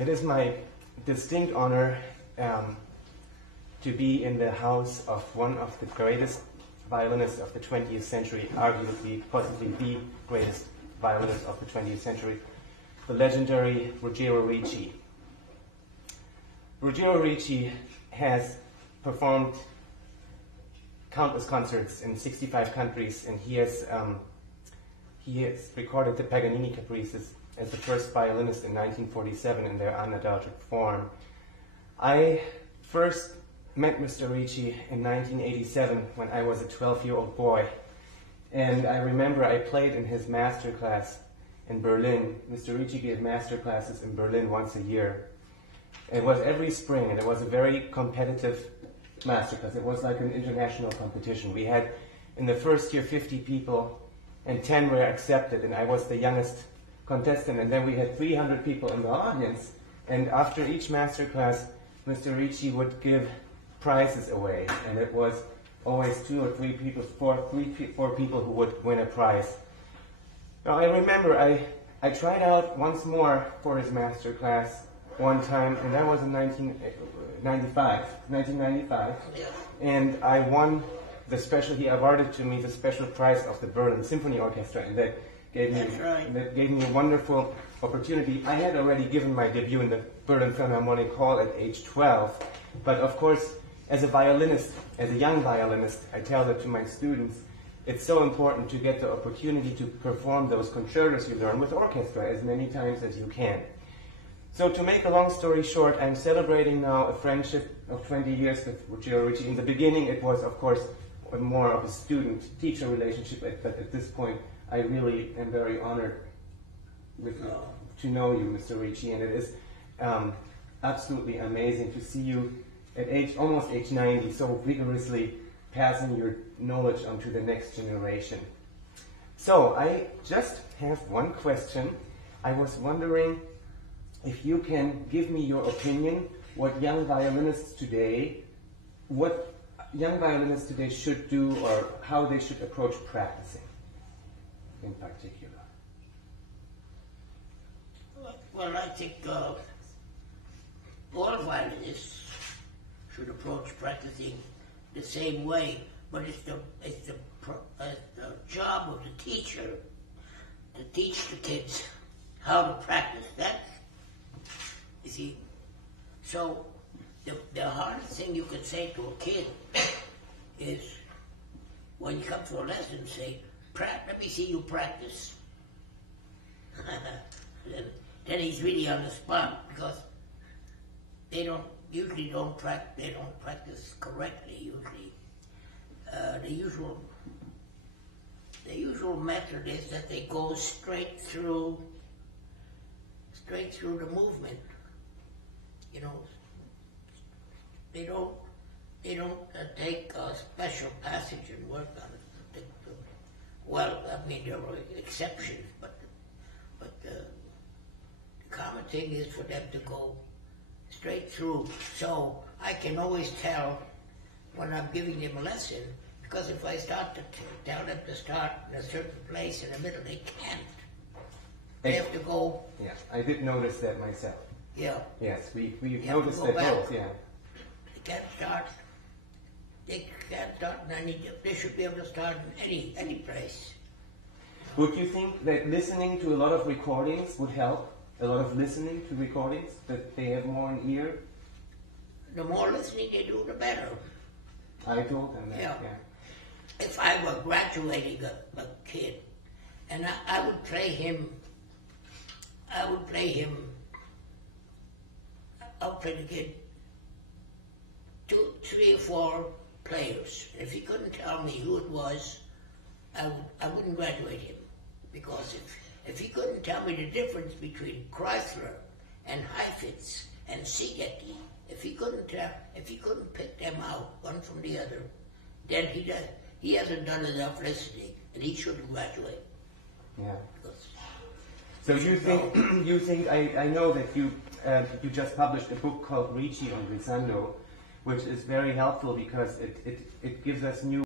It is my distinct honor to be in the house of one of the greatest violinists of the 20th century, arguably, possibly the greatest violinist of the 20th century, the legendary Ruggiero Ricci. Ruggiero Ricci has performed countless concerts in 65 countries, and he has recorded the Paganini Caprices as the first violinist in 1947 in their unadulterated form. I first met Mr. Ricci in 1987 when I was a 12-year-old boy, and I remember I played in his master class in Berlin. Mr. Ricci gave master classes in Berlin once a year. It was every spring, and it was a very competitive master class. It was like an international competition. We had in the first year 50 people, and 10 were accepted, and I was the youngest contestant, and then we had 300 people in the audience, and after each master class Mr. Ricci would give prizes away, and it was always four people who would win a prize. Now I remember I tried out once more for his master class one time, and that was in 1995, and I won he awarded to me the special prize of the Berlin Symphony Orchestra, and that gave me a wonderful opportunity. I had already given my debut in the Berlin Philharmonic Hall at age 12, but of course, as a violinist, as a young violinist, I tell that to my students, it's so important to get the opportunity to perform those concertos you learn with orchestra as many times as you can. So to make a long story short, I'm celebrating now a friendship of 20 years with Ruggiero Ricci. In the beginning, it was, of course, more of a student-teacher relationship, but at this point, I really am very honored to know you, Mr. Ricci, and it is absolutely amazing to see you at almost age 90 so vigorously passing your knowledge on to the next generation. So I just have one question. I was wondering if you can give me your opinion what young violinists today should do, or how they should approach practicing in particular. Well, I think all violinists should approach practicing the same way, but it's the job of the teacher to teach the kids how to practice. You see, so the hardest thing you could say to a kid is, when you come to a lesson, say, let me see you practice. Then he's really on the spot, because they don't practice correctly usually. The usual method is that they go straight through the movement. You know, they don't take a special passage and work on it. Well, I mean, there are exceptions, but the common thing is for them to go straight through. So I can always tell when I'm giving them a lesson, because if I start to tell them to start in a certain place in the middle, they can't. They have to go. Yeah, I did notice that myself. Yeah. Yes, we've noticed that both. Yeah. They can't start. They can't start in they should be able to start in any place. Would you think that listening to a lot of recordings would help? A lot of listening to recordings, that they have more in ear? The more listening they do, the better. I told them that, yeah. If I were graduating a kid, and I would play him, I'll play the kid 2, 3 or 4 players. If he couldn't tell me who it was, I wouldn't graduate him, because if he couldn't tell me the difference between Chrysler and Heifetz and Sigeti, if he couldn't pick them out one from the other, then he hasn't done enough listening, and he shouldn't graduate. Yeah. So you think I know that you just published a book called Ricci on Glissando, which is very helpful because it gives us new